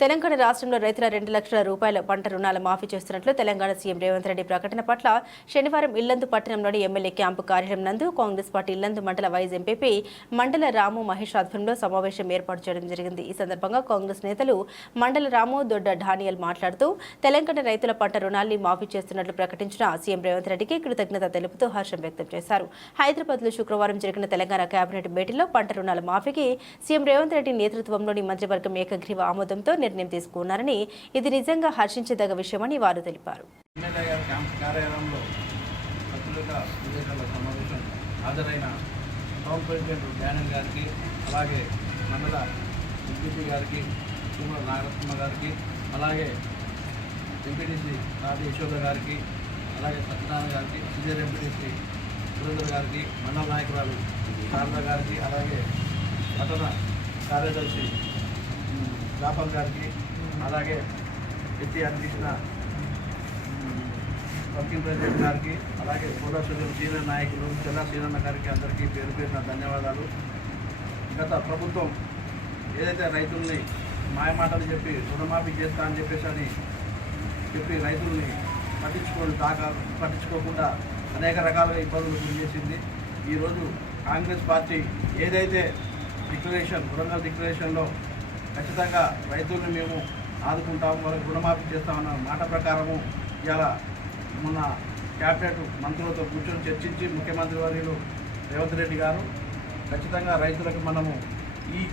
తెలంగాణ రాష్ట్రంలో రైతుల రెండు లక్షల రూపాయల పంట రుణాల మాఫీ చేస్తున్నట్లు తెలంగాణ సీఎం రేవంత్ రెడ్డి ప్రకటన పట్ల శనివారం ఇల్లందు పట్టణంలోని ఎమ్మెల్యే క్యాంపు కార్యాలయం నందు కాంగ్రెస్ పార్టీ ఇల్లందు మండల వైస్ ఎంపీపీ మండల రాము మహేష్ ఆధ్వర్యంలో సమావేశం ఏర్పాటు చేయడం జరిగింది. ఈ సందర్భంగా కాంగ్రెస్ నేతలు మండల రాము దొడ్డ డానియల్ మాట్లాడుతూ తెలంగాణ రైతుల పంట రుణాల్ని మాఫీ చేస్తున్నట్లు ప్రకటించిన సీఎం రేవంత్ రెడ్డికి కృతజ్ఞత తెలుపుతూ హర్షం వ్యక్తం చేశారు. హైదరాబాద్లో శుక్రవారం జరిగిన తెలంగాణ కేబినెట్ భేటీలో పంట రుణాల మాఫీకి సీఎం రేవంత్ రెడ్డి నేతృత్వంలోని మంత్రివర్గం ఏకగ్రీవ ఆమోదంతో నిర్ణయం తీసుకున్నారని ఇది నిజంగా హర్షించదగ్గ విషయమని వారు తెలిపారు. కార్యాలయంలో సమావేశం హాజరైన టౌన్ ప్రెసిడెంట్ డ్యానన్ గారికి అలాగే మండల ఎంపీపీ గారికి తుమ్మల నాగరత్న గారికి అలాగే ఎంపీటీసీ తాటి యశోద గారికి అలాగే సత్యనారాయణ గారికి సీనియర్ ఎంపీటీసీ సురేంద్ర గారికి మండల నాయకురాలు శారద గారికి అలాగే పట్టణ కార్యదర్శి రాపల్ గారికి అలాగే ఎత్తి అందించిన వర్కింగ్ ప్రెసిడెంట్ గారికి అలాగే సోడా సీనియర్ నాయకులు చెల్లా సీనన్న గారికి అందరికీ పేరు పేరున ధన్యవాదాలు. గత ప్రభుత్వం ఏదైతే రైతుల్ని మాయమాటలు చెప్పి రుణమాఫీ చేస్తా అని చెప్పేసి అని చెప్పి రైతుల్ని పట్టించుకోని దాకా పట్టించుకోకుండా అనేక రకాలుగా ఇబ్బందులు గురి చేసింది. ఈరోజు కాంగ్రెస్ పార్టీ ఏదైతే డిక్లరేషన్ వరంగల్ డిక్లరేషన్లో ఖచ్చితంగా రైతులను మేము ఆదుకుంటాము వాళ్ళకి రుణమాఫీ చేస్తామన్న మాట ప్రకారము ఇవాళ మొన్న క్యాబినెట్ మంత్రులతో కూర్చొని చర్చించి ముఖ్యమంత్రి వర్యులు రేవంత్ రెడ్డి గారు ఖచ్చితంగా రైతులకు మనము ఈ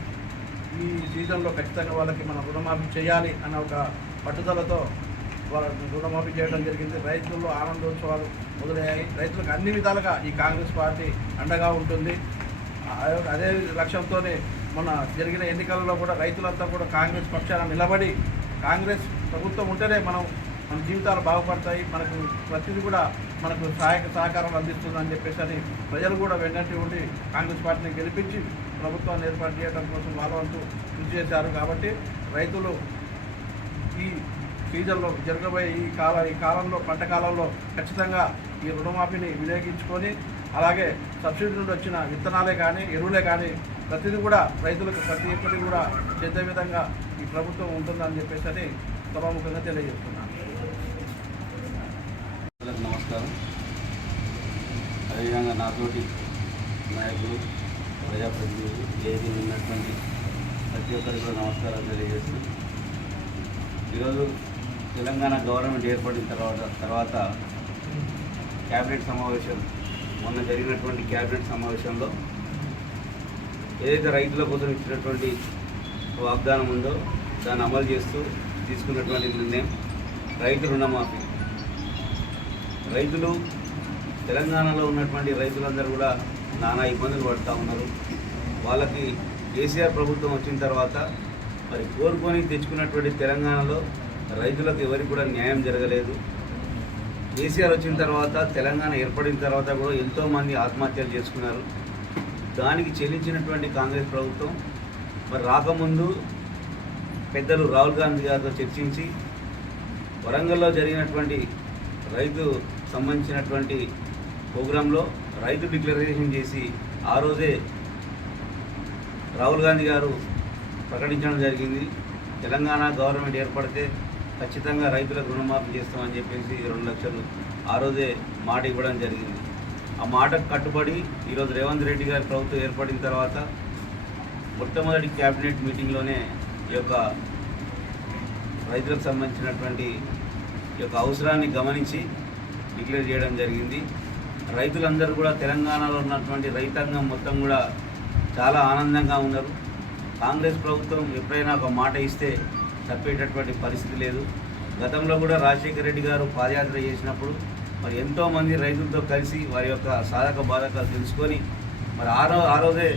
ఈ సీజన్లో ఖచ్చితంగా వాళ్ళకి మనం రుణమాఫీ చేయాలి అన్న ఒక పట్టుదలతో వాళ్ళ రుణమాఫీ చేయడం జరిగింది. రైతుల్లో ఆనందోత్సవాలు మొదలయ్యాయి. రైతులకు అన్ని విధాలుగా ఈ కాంగ్రెస్ పార్టీ అండగా ఉంటుంది. ఆ- అదే లక్ష్యంతోనే మొన్న జరిగిన ఎన్నికలలో కూడా రైతులంతా కూడా కాంగ్రెస్ పక్షాన నిలబడి కాంగ్రెస్ ప్రభుత్వం ఉంటేనే మనం మన జీవితాలు బాగుపడతాయి మనకు ప్రతిదీ కూడా మనకు సహాయక సహకారం అందిస్తుందని చెప్పేసి అని ప్రజలు కూడా వెంటనే ఉండి కాంగ్రెస్ పార్టీని గెలిపించి ప్రభుత్వాన్ని ఏర్పాటు చేయడం కోసం వాళ్ళ వంతు కృషి చేశారు కాబట్టి రైతులు ఈ సీజన్లో జరగబోయే ఈ కాల ఈ కాలంలో పంట కాలంలో ఖచ్చితంగా ఈ రుణమాఫీని వినియోగించుకొని అలాగే సబ్సిడీ నుండి వచ్చిన విత్తనాలే కానీ ఎరువులే కానీ ప్రతిదీ కూడా రైతులకు ప్రతి ఒక్కటి కూడా చేసే విధంగా ఈ ప్రభుత్వం ఉంటుందని చెప్పేసి అని సభాముఖంగా తెలియజేస్తున్నాను. నమస్కారం. అదేవిధంగా నాతోటి నాయకులు ప్రజాప్రతినిధులు ఏది ఉన్నటువంటి ప్రతి ఒక్కరికి కూడా నమస్కారాలు తెలియజేస్తుంది ఈరోజు తెలంగాణ గవర్నమెంట్ ఏర్పడిన తర్వాత తర్వాత క్యాబినెట్ సమావేశం మొన్న జరిగినటువంటి క్యాబినెట్ సమావేశంలో ఏదైతే రైతుల కోసం ఇచ్చినటువంటి వాగ్దానం ఉందో దాన్ని అమలు చేస్తూ తీసుకున్నటువంటి నిర్ణయం రైతు రుణమాఫీ. రైతులు తెలంగాణలో ఉన్నటువంటి రైతులందరూ కూడా నానా ఇబ్బందులు పడుతూ ఉన్నారు. వాళ్ళకి కేసీఆర్ ప్రభుత్వం వచ్చిన తర్వాత మరి కోరుకొని తెచ్చుకున్నటువంటి తెలంగాణలో రైతులకు ఎవరికి కూడా న్యాయం జరగలేదు. కేసీఆర్ వచ్చిన తర్వాత తెలంగాణ ఏర్పడిన తర్వాత కూడా ఎంతోమంది ఆత్మహత్యలు చేసుకున్నారు. దానికి చెల్లించినటువంటి కాంగ్రెస్ ప్రభుత్వం మరి రాకముందు పెద్దలు రాహుల్ గాంధీ గారితో చర్చించి వరంగల్లో జరిగినటువంటి రైతు సంబంధించినటువంటి ప్రోగ్రాంలో రైతు డిక్లరేషన్ చేసి ఆ రోజే రాహుల్ గాంధీ గారు ప్రకటించడం జరిగింది. తెలంగాణ గవర్నమెంట్ ఏర్పడితే ఖచ్చితంగా రైతులకు రుణమాఫీ చేస్తామని చెప్పేసి రెండు లక్షలు ఆ రోజే మాట ఇవ్వడం జరిగింది. ఆ మాటకు కట్టుబడి ఈరోజు రేవంత్ రెడ్డి గారి ప్రభుత్వం ఏర్పడిన తర్వాత మొట్టమొదటి క్యాబినెట్ మీటింగ్లోనే ఈ యొక్క రైతులకు సంబంధించినటువంటి ఈ యొక్క అవసరాన్ని గమనించి డిక్లేర్ చేయడం జరిగింది. రైతులందరూ కూడా తెలంగాణలో ఉన్నటువంటి రైతాంగం మొత్తం కూడా చాలా ఆనందంగా ఉన్నారు. కాంగ్రెస్ ప్రభుత్వం ఎప్పుడైనా ఒక మాట ఇస్తే తప్పేటటువంటి పరిస్థితి లేదు. గతంలో కూడా రాజశేఖర రెడ్డి గారు పాదయాత్ర చేసినప్పుడు మరి ఎంతోమంది రైతులతో కలిసి వారి యొక్క సాధక బాధకాలు తెలుసుకొని మరి ఆ రో ఆ రోజే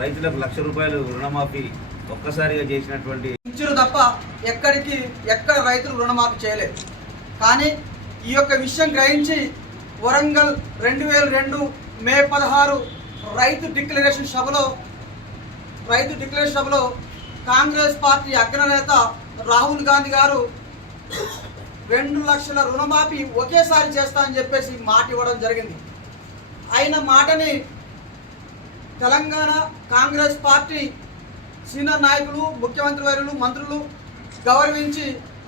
రైతులకు లక్ష రూపాయలు రుణమాఫీ ఒక్కసారిగా చేసినటువంటి ఇచ్చారు తప్ప ఎక్కడికి ఎక్కడ రైతులు రుణమాఫీ చేయలేదు. కానీ ఈ యొక్క విషయం గ్రహించి వరంగల్ రెండు వేల రెండు మే పదహారు రైతు డిక్లరేషన్ సభలో రైతు డిక్లరేషన్ సభలో కాంగ్రెస్ పార్టీ అగ్రనేత రాహుల్ గాంధీ గారు రెండు లక్షల రుణమాఫీ ఒకేసారి చేస్తా అని చెప్పేసి మాట ఇవ్వడం జరిగింది. అయిన మాటని తెలంగాణ కాంగ్రెస్ పార్టీ సీనియర్ నాయకులు ముఖ్యమంత్రి వర్యులు మంత్రులు గౌరవించి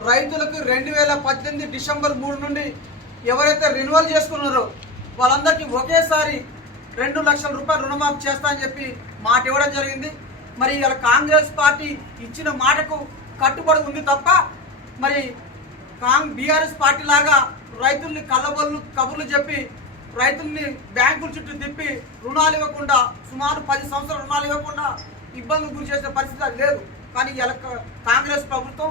రైతులకు రెండు వేల పద్దెనిమిది డిసెంబర్ మూడు నుండి ఎవరైతే రెన్యువల్ చేసుకున్నారో వాళ్ళందరికీ ఒకేసారి రెండు లక్షల రూపాయలు రుణమాఫీ చేస్తా అని చెప్పి మాట ఇవ్వడం జరిగింది. మరి ఇవాళ కాంగ్రెస్ పార్టీ ఇచ్చిన మాటకు కట్టుబడి ఉంది తప్ప మరి కాంగ్ బీఆర్ఎస్ పార్టీ లాగా రైతుల్ని కళ్ళబొల్లు కబుర్లు చెప్పి రైతుల్ని బ్యాంకుల చుట్టూ తిప్పి రుణాలు ఇవ్వకుండా సుమారు పది సంవత్సరాలు రుణాలు ఇవ్వకుండా ఇబ్బందులు గురి చేసే పరిస్థితి అది లేదు. కానీ ఇలా కాంగ్రెస్ ప్రభుత్వం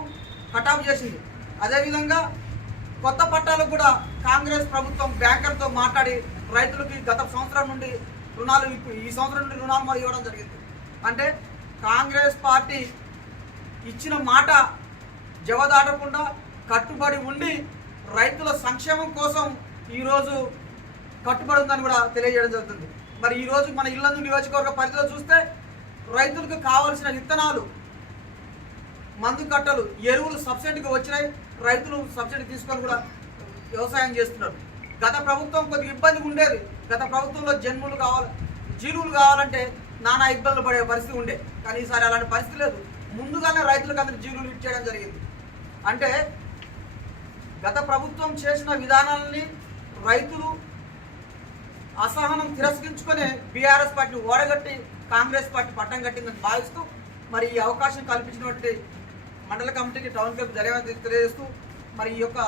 కటాఫ్ చేసింది. అదేవిధంగా కొత్త పట్టాలకు కూడా కాంగ్రెస్ ప్రభుత్వం బ్యాంకర్తో మాట్లాడి రైతులకి గత సంవత్సరం నుండి రుణాలు ఇప్పుడు ఈ సంవత్సరం నుండి రుణాలు మరి ఇవ్వడం జరిగింది. అంటే కాంగ్రెస్ పార్టీ ఇచ్చిన మాట జవదాటకుండా కట్టుబడి ఉండి రైతుల సంక్షేమం కోసం ఈరోజు కట్టుబడి ఉందని కూడా తెలియజేయడం జరుగుతుంది. మరి ఈరోజు మన ఇల్లందు నియోజకవర్గ పరిధిలో చూస్తే రైతులకు కావలసిన విత్తనాలు మందు కట్టలు ఎరువులు సబ్సిడీకి వచ్చినాయి. రైతులు సబ్సిడీ తీసుకొని కూడా వ్యవసాయం చేస్తున్నారు. గత ప్రభుత్వం కొద్దిగా ఇబ్బంది ఉండేది. గత ప్రభుత్వంలో జన్ములు కావాలి జీరువులు కావాలంటే నానా ఇబ్బందులు పడే పరిస్థితి ఉండే. కానీ ఈసారి అలాంటి పరిస్థితి లేదు. ముందుగానే రైతులకు అందరికి జీవులు ఇచ్చేయడం జరిగింది. అంటే గత ప్రభుత్వం చేసిన విధానాలని రైతులు అసహనం తిరస్కరించుకొని బీఆర్ఎస్ పార్టీ ఓడగట్టి కాంగ్రెస్ పార్టీ పట్టం కట్టిందని భావిస్తూ మరి ఈ అవకాశం కల్పించినటువంటి మండల కమిటీకి టౌన్ క్లబ్ ధన్యవాదాలు తెలియజేస్తూ మరి ఈ యొక్క